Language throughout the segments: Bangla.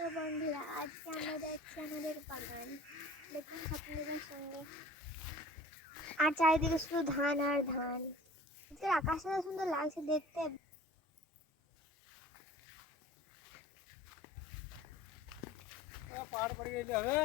তো বন্ধুরা আজকে আমরা যাচ্ছি আমাদের বাগান, দেখুন আপনাদের সঙ্গে। আর চারিদিকে শুধু ধান আর ধান। আজকের আকাশটা সুন্দর লাগছে দেখতে। পাহাড় পড়ে গেলে হবে।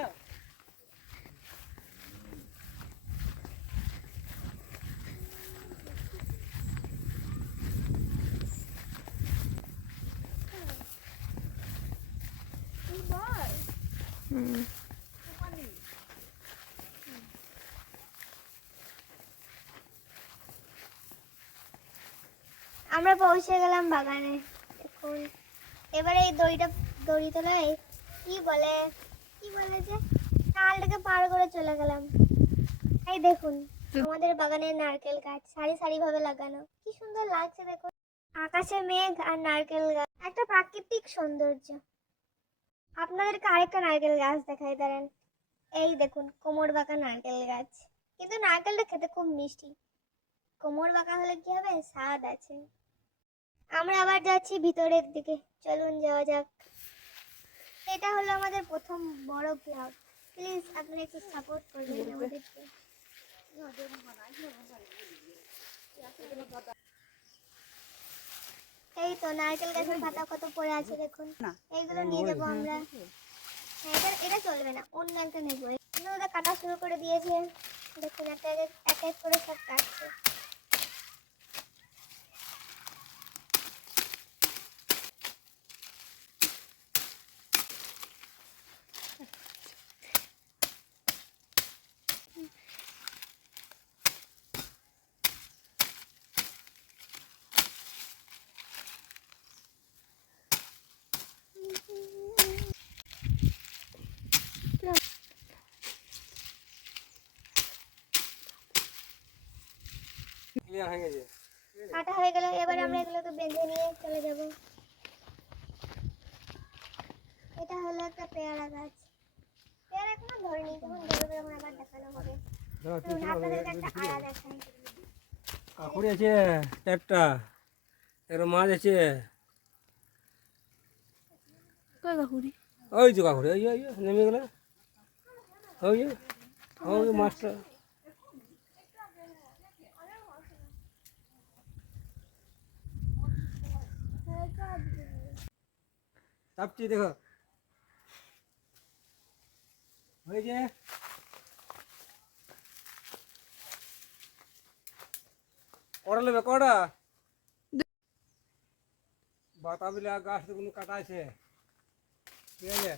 আমরা পৌঁছে গেলাম বাগানে। দেখুন এবারে এই দড়ি তলায় কি বলে যে নালটাকে পার করে চলে গেলাম। এই দেখুন আমাদের বাগানের নারকেল গাছ সারি সারি ভাবে লাগানো, কি সুন্দর লাগছে দেখুন। আকাশে মেঘ আর নারকেল গাছ, একটা প্রাকৃতিক সৌন্দর্য। আপনাদেরকে আরেকটা নারকেল গাছ দেখাই দাঁড়ান। এই দেখুন কোমর বাঁকা নারকেল গাছ, কিন্তু নারকেলটা খেতে খুব মিষ্টি। কোমর বাঁকা হলে কি হবে, স্বাদ আছে। আমরা আবার যাচ্ছি ভিতরের দিকে, চলুন যাওয়া যাক। এটা হলো আমাদের প্রথম বড় ব্লগ, প্লিজ আপনারা একটু সাপোর্ট করবেন আমাদেরকে। এই তো নারকেল গাছের পাতা কত পড়ে আছে দেখুন, এইগুলো নিয়ে যাবো আমরা। এটা চলবে না, অন্য একটা নেবো। ওরা কাটা শুরু করে দিয়েছে, দেখুন এক এক করে সব কাটছে। কাটা হয়ে গেল, এবার আমরা এগুলোকে বেঁধে নিয়ে চলে যাব। এটা হলো একটা পেয়ারা গাছ। পেয়ারা এখনো ধরেনি, যখন ধরবে আমরা আবার দেখানো হবে। আপনাদেরকে একটা আয়া দেখাই। কাকুরি আছে একটা, এর মাছ আছে। কই কাকুরি? ওই যে কাকুরি, ওই ওই নেমে গেল। ওই ওই মাছটা চাপছি, দেখো হয়েছে। কটা নেবে, কটা বাতাবিলা গাছ কোনো কাটা আছে, ঠিক আছে।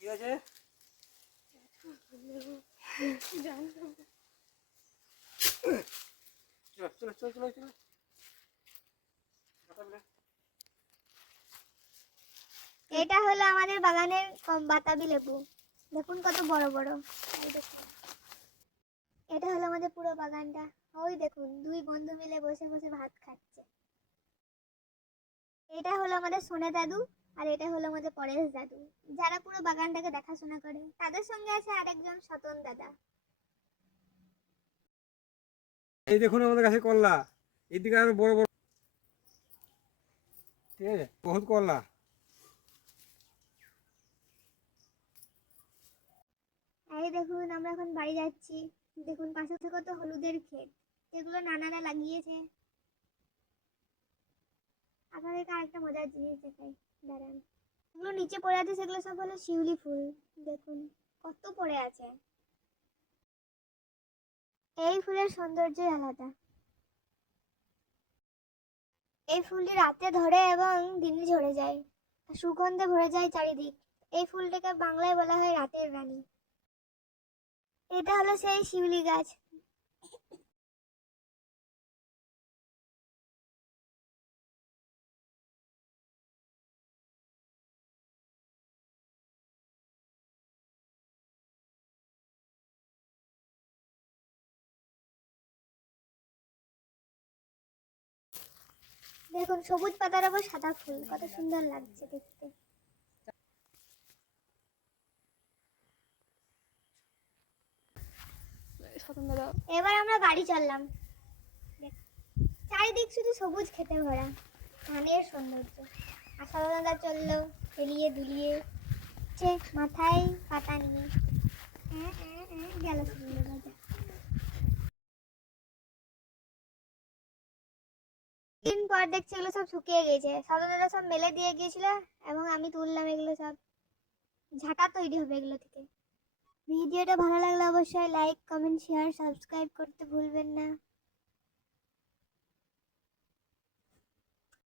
ঠিক আছে, চলো চলো চলো চলো। এটা হলো আমাদের বাগানের বাতাবি লেবু, দেখুন কত বড় বড়। এই দেখুন এটা হলো আমাদের পুরো বাগানটা। ওই দেখুন দুই বন্ধু মিলে বসে বসে ভাত খাচ্ছে। এটা হলো আমাদের সোনা দাদু, আর এটা হলো আমাদের পরেশ দাদু, যারা পুরো বাগানটাকে দেখাশোনা করে। তাদের সঙ্গে আছে আরেকজন সতন দাদা। এই দেখুন আমাদের কাছে করলা, এদিকে আরো বড় বড়, ঠিক আছে, বহুত করলা। এই দেখুন আমরা এখন বাড়ি যাচ্ছি। দেখুন পাশে থেকে তো হলুদের ক্ষেত, যেগুলো নানারা লাগিয়েছে। আপনাদেরকে আরেকটা মজার জিনিস দেখাই দাঁড়ান। এগুলো নিচে পড়ে আছে, সেগুলো সব হলো শিউলি ফুল, দেখুন কত পড়ে আছে। এই ফুলের সৌন্দর্যই আলাদা। এই ফুলটি রাতে ধরে এবং দিনে ঝরে যায়, সুগন্ধে ভরে যায় চারিদিক। এই ফুলটাকে বাংলায় বলা হয় রাতের রানী। এটা হলো সেই শিউলি গাছ। দেখুন সবুজ পাতার উপর সাদা ফুল, কত সুন্দর লাগছে দেখতে। সাধন দাদা। এবার আমরা বাড়ি চললাম। চারিদিক শুধু সবুজ খেতে ভরা, ধানের সৌন্দর্য। আর সাধনদা চললো হেলিয়ে দুলিয়ে, মাথায় পাতা নিয়ে গেল সাধনদা। দিন পর দেখছি এগুলো সব শুকিয়ে গেছে, সাধনদা সব মেলে দিয়ে গিয়েছিল এবং আমি তুললাম এগুলো সব। ঝাঁটা তৈরি হবে এগুলো থেকে। ভিডিওটা ভালো লাগলে অবশ্যই লাইক, কমেন্ট, শেয়ার, সাবস্ক্রাইব করতে ভুলবেন না।